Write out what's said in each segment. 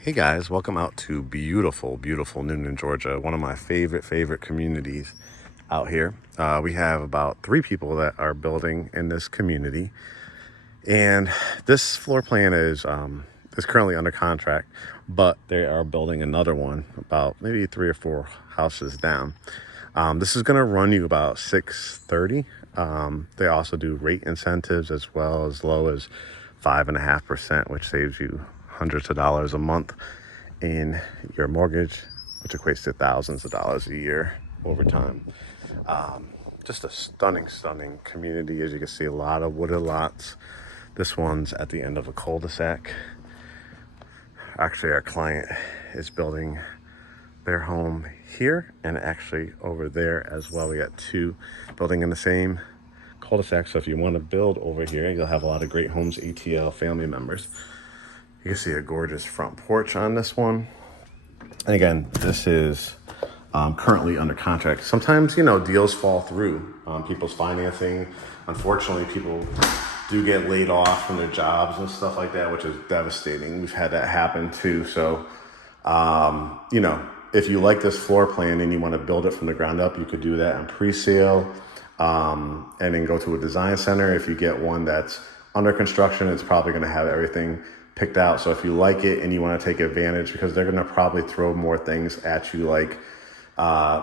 Hey guys, welcome out to beautiful Newnan, Georgia. One of my favorite communities out here. We have about 3 people that are building in this community, and this floor plan is currently under contract, but they are building another one about maybe 3 or 4 houses down. This is going to run you about $630. They also do rate incentives as well, as low as 5.5%, which saves you hundreds of dollars a month in your mortgage, which equates to thousands of dollars a year over time. Just a stunning community. As you can see, a lot of wooded lots. This one's at the end of a cul-de-sac. Actually, our client is building their home here and actually over there as well. We got 2 building in the same cul-de-sac. So if you want to build over here, you'll have a lot of GreatHomesATL family members. You can see a gorgeous front porch on this one. And again, this is currently under contract. Sometimes, deals fall through people's financing. Unfortunately, people do get laid off from their jobs and stuff like that, which is devastating. We've had that happen too. So, if you like this floor plan and you want to build it from the ground up, you could do that on pre-sale and then go to a design center. If you get one that's under construction, it's probably going to have everything picked out. So if you like it and you want to take advantage, because they're going to probably throw more things at you, like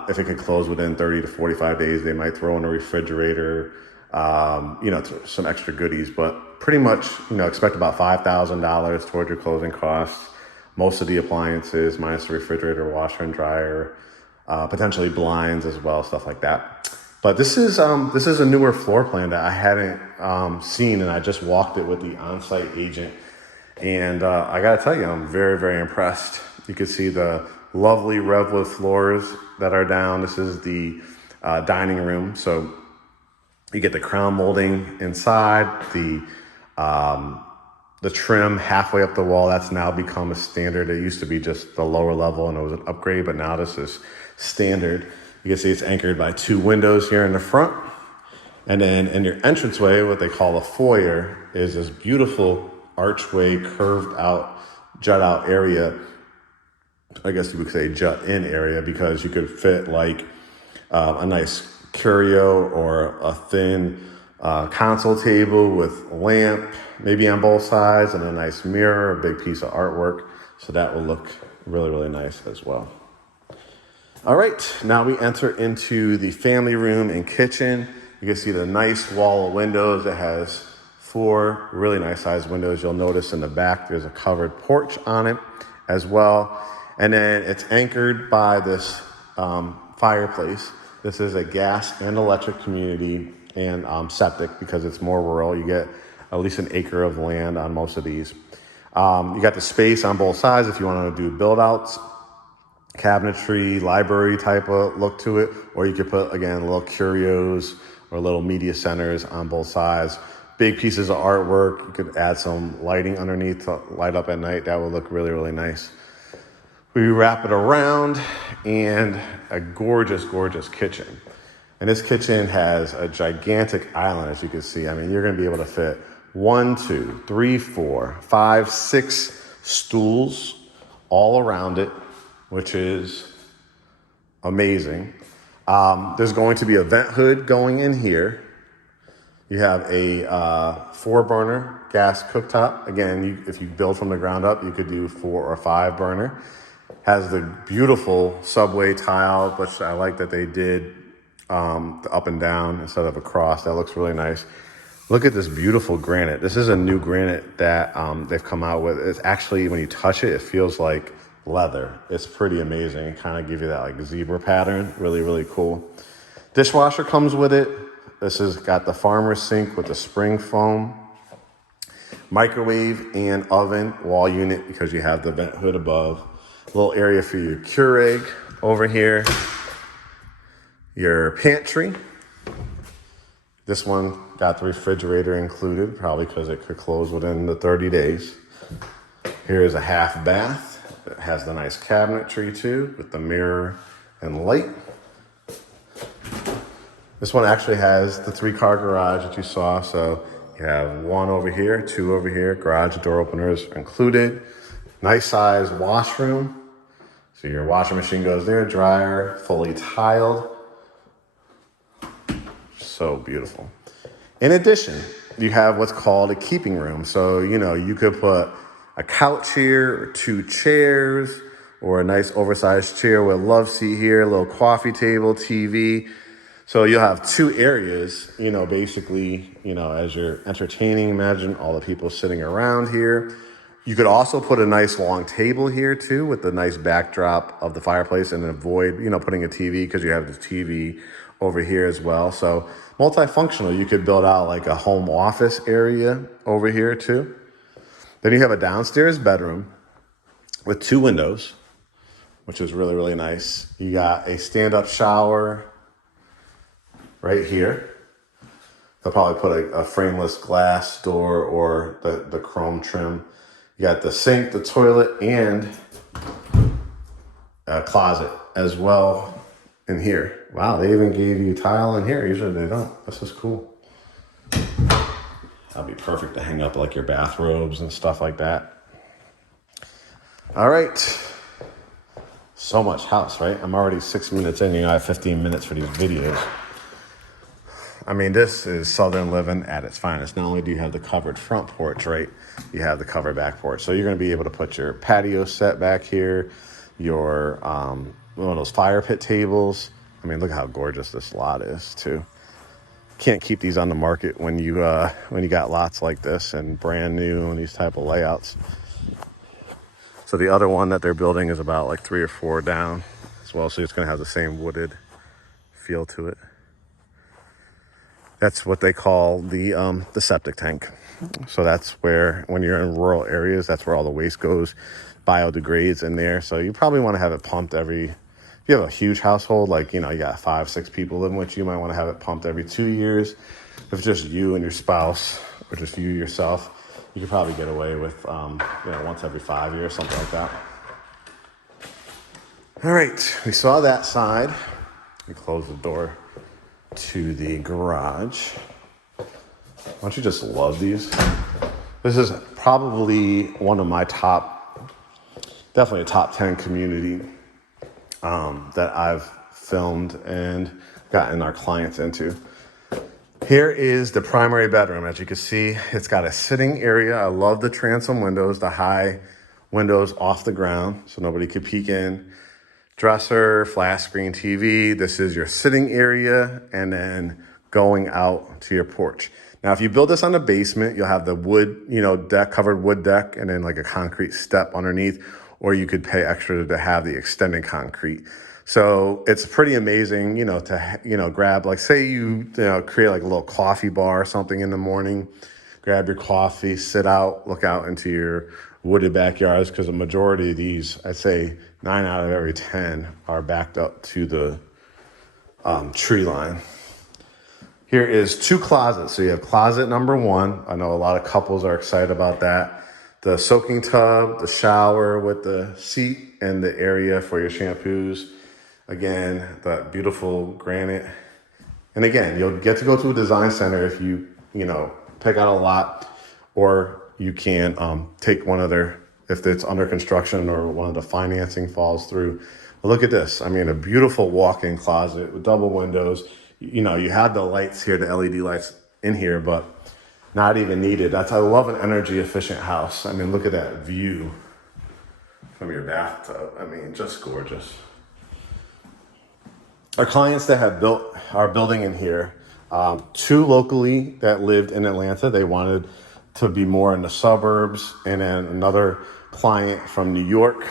if it could close within 30 to 45 days, they might throw in a refrigerator, some extra goodies, but pretty much, expect about $5,000 toward your closing costs. Most of the appliances, minus the refrigerator, washer and dryer, potentially blinds as well, stuff like that. But this is a newer floor plan that I hadn't seen, and I just walked it with the on-site agent. And I gotta tell you, I'm very impressed. You can see the lovely redwood floors that are down. This is the dining room. So you get the crown molding inside, the trim halfway up the wall. That's now become a standard. It used to be just the lower level and it was an upgrade, but now this is standard. You can see it's anchored by 2 windows here in the front. And then in your entranceway, what they call a foyer, is this beautiful archway, curved out, jut out area. I guess you would say jut in area, because you could fit like a nice curio or a thin console table with a lamp, maybe on both sides, and a nice mirror, a big piece of artwork. So that will look really nice as well. All right, now we enter into the family room and kitchen. You can see the nice wall of windows that has 4 really nice sized windows. You'll notice in the back there's a covered porch on it as well. And then it's anchored by this fireplace. This is a gas and electric community and septic, because it's more rural. You get at least an acre of land on most of these. You got the space on both sides if you want to do build outs, cabinetry, library type of look to it, or you could put, again, little curios or little media centers on both sides. Big pieces of artwork. You could add some lighting underneath to light up at night. That would look really nice. We wrap it around, and a gorgeous kitchen. And this kitchen has a gigantic island, as you can see. I mean, you're going to be able to fit 1, 2, 3, 4, 5, 6 stools all around it, which is amazing. There's going to be a vent hood going in here. You have a 4-burner gas cooktop. Again, if you build from the ground up, you could do 4 or 5 burner. Has the beautiful subway tile, which I like that they did the up and down instead of across. That looks really nice. Look at this beautiful granite. This is a new granite that they've come out with. It's actually, when you touch it, it feels like leather. It's pretty amazing. It kind of gives you that like zebra pattern. Really cool. Dishwasher comes with it. This has got the farmer's sink with the spring foam, microwave and oven wall unit, because you have the vent hood above. A little area for your Keurig over here. Your pantry. This one got the refrigerator included, probably because it could close within the 30 days. Here's a half bath. It has the nice cabinetry too, with the mirror and light. This one actually has the 3-car garage that you saw. So you have 1 over here, 2 over here, garage door openers included. Nice size washroom. So your washing machine goes there, dryer, fully tiled. So beautiful. In addition, you have what's called a keeping room. So, you know, you could put a couch here, or 2 chairs, or a nice oversized chair with a love seat here, a little coffee table, TV. So you'll have 2 areas, you know, basically, you know, as you're entertaining, imagine all the people sitting around here. You could also put a nice long table here too with the nice backdrop of the fireplace and avoid, you know, putting a TV because you have the TV over here as well. So multifunctional, you could build out like a home office area over here too. Then you have a downstairs bedroom with 2 windows, which is really, really nice. You got a stand-up shower right here. They'll probably put a frameless glass door or the chrome trim. You got the sink, the toilet, and a closet as well in here. Wow, they even gave you tile in here. Usually they don't. This is cool. That'll be perfect to hang up like your bathrobes and stuff like that. All right. So much house, right? I'm already 6 minutes in. You know, I have 15 minutes for these videos. I mean, this is Southern living at its finest. Not only do you have the covered front porch, right? You have the covered back porch. So you're going to be able to put your patio set back here, your one of those fire pit tables. I mean, look how gorgeous this lot is, too. Can't keep these on the market when you got lots like this and brand new and these type of layouts. So the other one that they're building is about like 3 or 4 down as well. So it's going to have the same wooded feel to it. That's what they call the septic tank. So that's where, when you're in rural areas, that's where all the waste goes, biodegrades in there. So you probably want to have it pumped if you have a huge household, like, you know, you got 5, 6 people living with you, you might want to have it pumped every 2 years. If it's just you and your spouse, or just you yourself, you could probably get away with, you know, once every 5 years, something like that. All right, we saw that side. We close the door to the garage. Don't you just love these? This is probably one of my definitely a top 10 community that I've filmed and gotten our clients into. Here is the primary bedroom. As you can see, it's got a sitting area. I love the transom windows, the high windows off the ground so nobody could peek in. Dresser, flat screen TV. This is your sitting area, and then going out to your porch. Now, if you build this on the basement, you'll have the wood, you know, deck, covered wood deck, and then like a concrete step underneath, or you could pay extra to have the extended concrete. So it's pretty amazing, you know, to, you know, grab, like, say you know, create like a little coffee bar or something in the morning, grab your coffee, sit out, look out into your wooded backyards, because the majority of these, I'd say 9 out of every 10 are backed up to the tree line. Here is 2 closets. So you have closet number 1. I know a lot of couples are excited about that. The soaking tub, the shower with the seat, and the area for your shampoos. Again, that beautiful granite. And again, you'll get to go to a design center if you know, pick out a lot, or you can take one of their, if it's under construction or one of the financing falls through. But look at this. I mean, a beautiful walk-in closet with double windows. You know, you have the lights here, the LED lights in here, but not even needed. I love an energy efficient house. I mean, look at that view from your bathtub. I mean, just gorgeous. Our clients that are building in here, 2 locally that lived in Atlanta. They wanted to be more in the suburbs, and then another client from New York,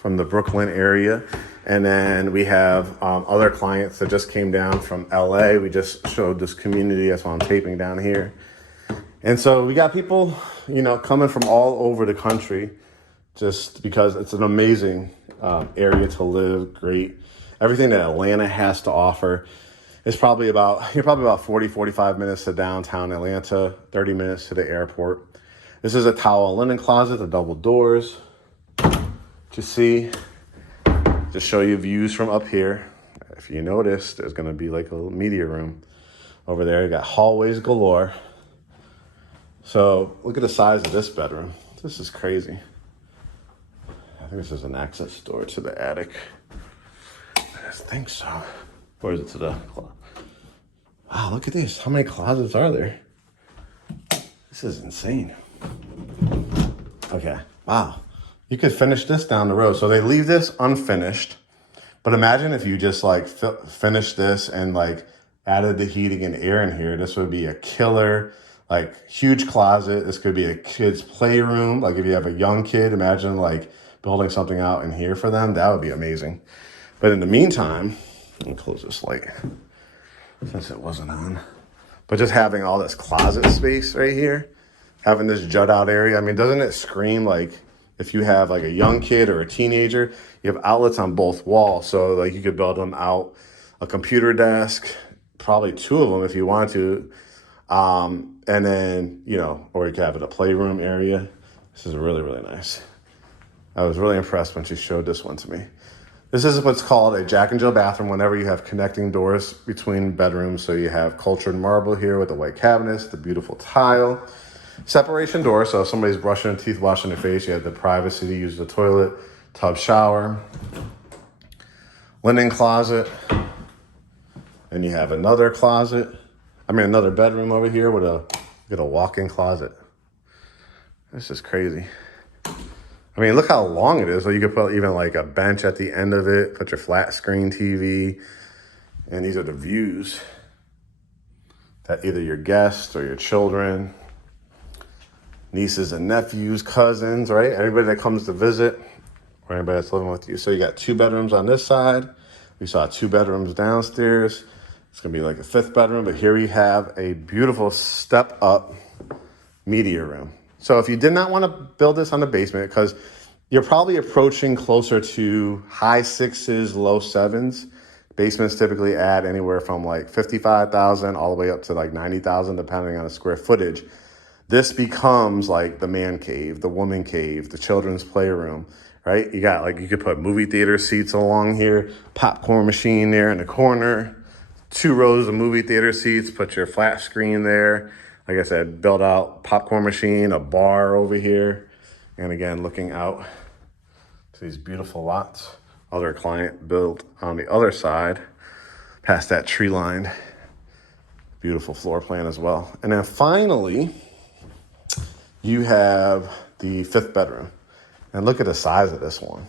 from the Brooklyn area. And then we have other clients that just came down from LA. We just showed this community. That's why I'm taping down here. And so we got people, you know, coming from all over the country, just because it's an amazing area to live. Great. Everything that Atlanta has to offer. It's probably about 40, 45 minutes to downtown Atlanta, 30 minutes to the airport. This is a towel and linen closet, the double doors. To see, to show you views from up here. If you notice, there's gonna be like a little media room over there. You got hallways galore. So look at the size of this bedroom. This is crazy. think this is an access door to the attic. I think so. Or is it to the closet? Wow, look at this. How many closets are there? This is insane. Okay, wow. You could finish this down the road. So they leave this unfinished. But imagine if you just like finished this and like added the heating and air in here. This would be a killer, like huge closet. This could be a kid's playroom. Like if you have a young kid, imagine like building something out in here for them. That would be amazing. But in the meantime, let me close this light since it wasn't on. But just having all this closet space right here, having this jut out area. I mean, doesn't it scream like if you have like a young kid or a teenager, you have outlets on both walls. So like you could build them out a computer desk, probably 2 of them if you want to. And then, you know, or you could have it a playroom area. This is really, really nice. I was really impressed when she showed this one to me. This is what's called a Jack and Jill bathroom whenever you have connecting doors between bedrooms. So you have cultured marble here with the white cabinets, the beautiful tile. Separation door, so if somebody's brushing their teeth, washing their face, you have the privacy to use the toilet, tub shower, linen closet. And you have another closet. Another bedroom over here with a walk-in closet. This is crazy. I mean, look how long it is. So you could put even like a bench at the end of it, put your flat screen TV. And these are the views that either your guests or your children, nieces and nephews, cousins, right? Everybody that comes to visit or anybody that's living with you. So you got 2 bedrooms on this side. We saw 2 bedrooms downstairs. It's gonna be like a 5th bedroom, but here we have a beautiful step up media room. So if you did not want to build this on the basement, because you're probably approaching closer to high 6s, low 7s. Basements typically add anywhere from like 55,000 all the way up to like 90,000, depending on the square footage. This becomes like the man cave, the woman cave, the children's playroom, right? You got like, you could put movie theater seats along here, popcorn machine there in the corner, 2 rows of movie theater seats, put your flat screen there. Like I said, build out popcorn machine, a bar over here. And again, looking out to these beautiful lots. Other client built on the other side, past that tree line. Beautiful floor plan as well. And then finally, you have the 5th bedroom. And look at the size of this one.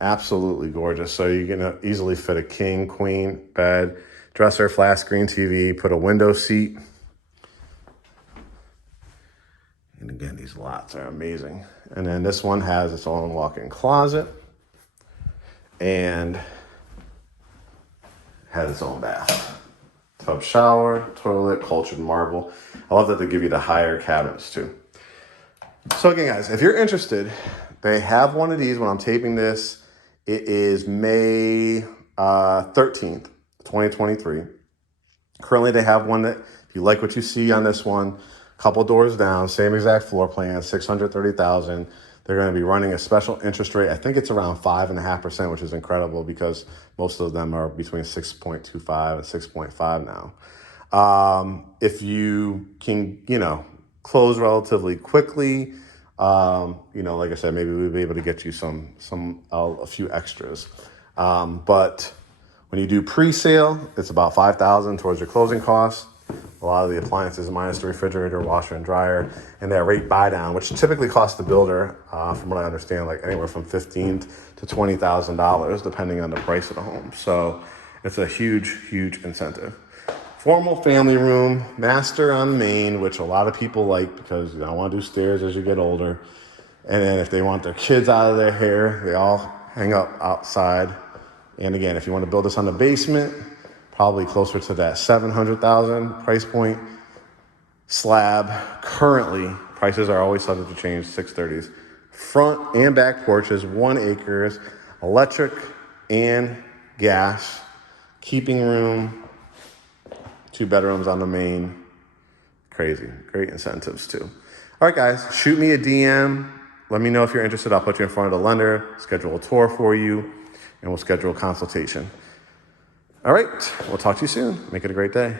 Absolutely gorgeous. So you can easily fit a king, queen bed, dresser, flat screen TV, put a window seat. And again, these lots are amazing. And then this one has its own walk-in closet and has its own bath. Tub shower, toilet, cultured marble. I love that they give you the higher cabinets too. So again, guys, if you're interested, they have one of these when I'm taping this. It is May 13th, 2023. Currently, they have one that, if you like what you see on this one, couple doors down, same exact floor plan, $630,000. They're going to be running a special interest rate. I think it's around 5.5%, which is incredible because most of them are between 6.25 and 6.5 now. If you can, close relatively quickly, like I said, maybe we'll be able to get you a few extras. But when you do pre-sale, it's about $5,000 towards your closing costs. A lot of the appliances minus the refrigerator, washer and dryer, and that rate buy down, which typically costs the builder, from what I understand, like anywhere from $15,000 to $20,000, depending on the price of the home. So it's a huge, huge incentive. Formal family room, master on the main, which a lot of people like because you don't want to do stairs as you get older. And then if they want their kids out of their hair, they all hang up outside. And again, if you want to build this on the basement, probably closer to that $700,000 price point. Slab, currently, prices are always subject to change, 630s. Front and back porches, 1 acres, electric and gas, keeping room, 2 bedrooms on the main. Crazy, great incentives too. All right, guys, shoot me a DM. Let me know if you're interested. I'll put you in front of the lender, schedule a tour for you, and we'll schedule a consultation. All right, we'll talk to you soon. Make it a great day.